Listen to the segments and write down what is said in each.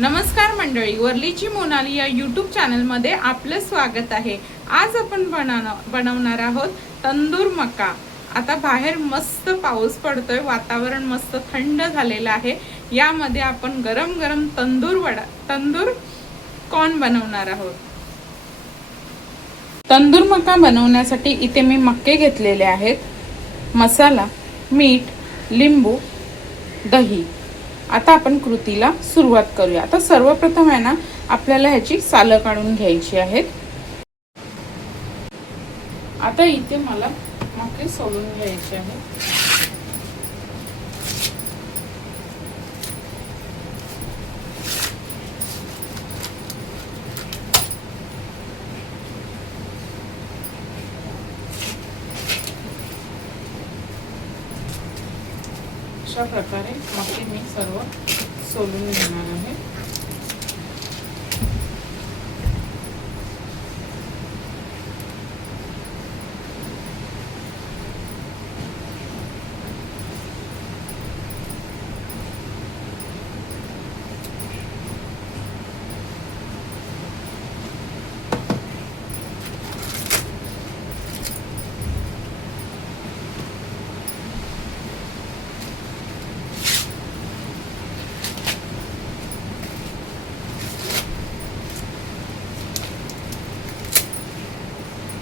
नमस्कार मंडळी, वर्लीची मोनाली या यूट्यूब चॅनलमध्ये आपलं स्वागत आहे। आज आपण बनवणार आहोत तंदूर मका। आता बाहेर मस्त पाऊस पडतोय, वातावरण मस्त थंड झालेलं आहे। यामध्ये आपण गरम गरम तंदूर कॉर्न बनवणार आहोत। तंदूर मका बनवण्यासाठी इथे मी मक्के घेतलेले आहेत, मसाला, मीठ, लिंबू, दही। आता आपण कृतीला सुरुवात करूया। आता सर्वप्रथम आहे ना, आपल्याला ह्याची सालं काढून घ्यायची आहेत। आता इथे मला मके सोलून घ्यायचे आहेत। अशा प्रकारे मके मी सर्व सोलून घेणार आहे।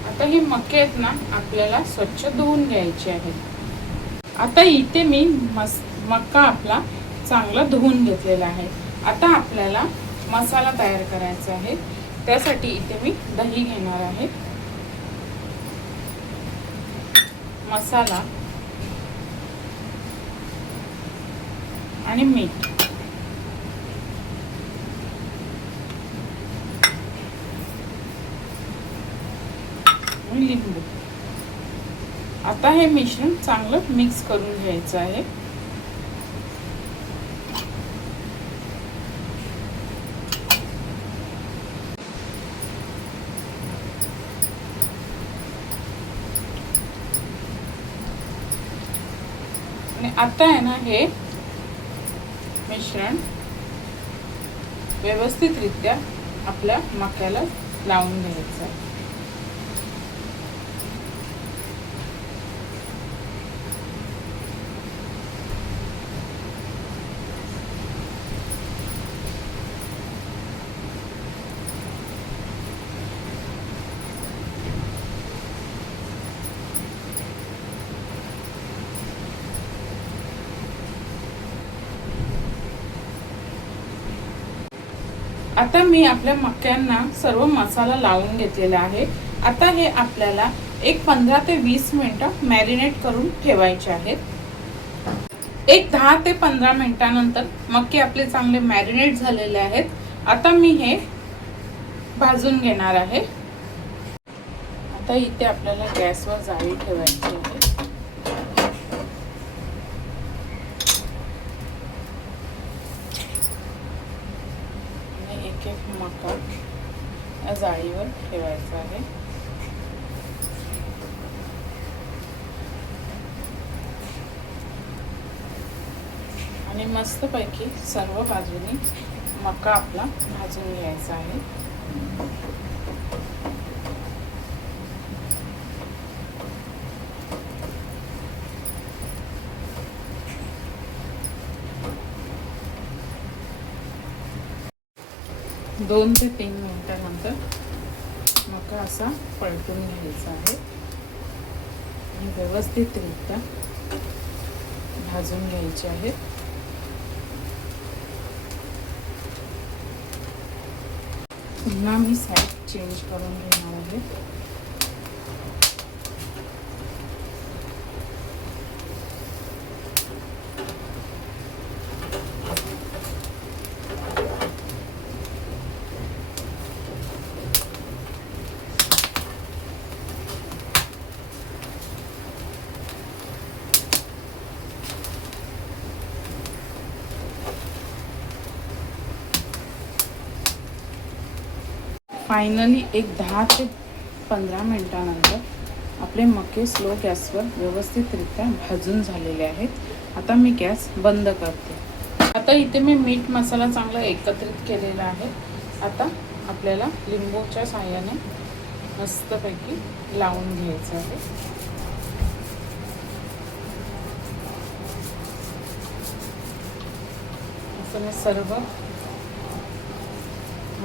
आता हे मके आहेत ना, आपल्याला स्वच्छ धुवून घ्यायचे आहेत। आता इथे मी मका आपला चांगला धुवून घेतलेला आहे। आता आपल्याला मसाला तयार करायचा आहे। त्यासाठी इथे मी दही घेणार आहे, मसाला आणि मीठ। लिंबू। आता हे मिश्रण चांगलं मिक्स करून घ्यायचं आहे। आणि आता आहे ना, हे मिश्रण व्यवस्थितरित्या आपल्या मक्याला लावून घ्यायचं आहे। आता मी आपल्या मक्यांना सर्व मसाला लावून घेतलेला आहे। आता हे आपल्याला एक 15 ते 20 मिनिटं मॅरिनेट करून ठेवायचे आहेत। एक 10 ते 15 मिनिटांनंतर मक्के आपले चांगले मॅरिनेट झालेले आहेत। आता मी हे भाजून घेणार आहे। आता इथे आपल्याला गॅसवर जाळी ठेवायची आहे। एक मका या जाळीवर ठेवायचा आहे। आणि मस्तपैकी सर्व बाजूनी मका आपला भाजून घ्यायचा आहे। दोन ते 3 मिनिटांनंतर मका असा पलटून घ्यायचा आहे आणि व्यवस्थितरित्या भाजून घ्यायचे आहे। पुन्हा मी साईड चेंज करून घेणार आहे। फायनली एक 10 ते 15 मिनिटांनंतर आपले मके स्लो गॅसवर व्यवस्थितरित्या भाजून झालेले आहेत। आता मी गॅस बंद करते। आता इथे मी मीठ मसाला चांगला एकत्रित केलेला आहे। आता आपल्याला लिंबूच्या साहाय्याने मस्तपैकी लावून घ्यायचं आहे। असं मी सर्व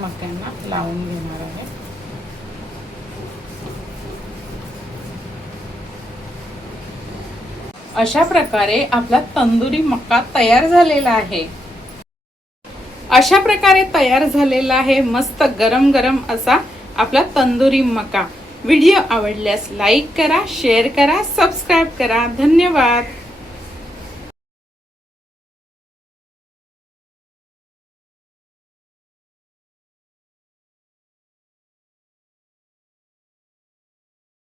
मक्यांना लावून घेणार आहे। अशा प्रकारे आपला तंदुरी मक्का तयार झालेला आहे। अशा प्रकारे तयार झालेला आहे मस्त गरम गरम असा आपला तंदुरी मका। व्हिडिओ आवडल्यास लाईक करा, शेअर करा, सबस्क्राइब करा। धन्यवाद।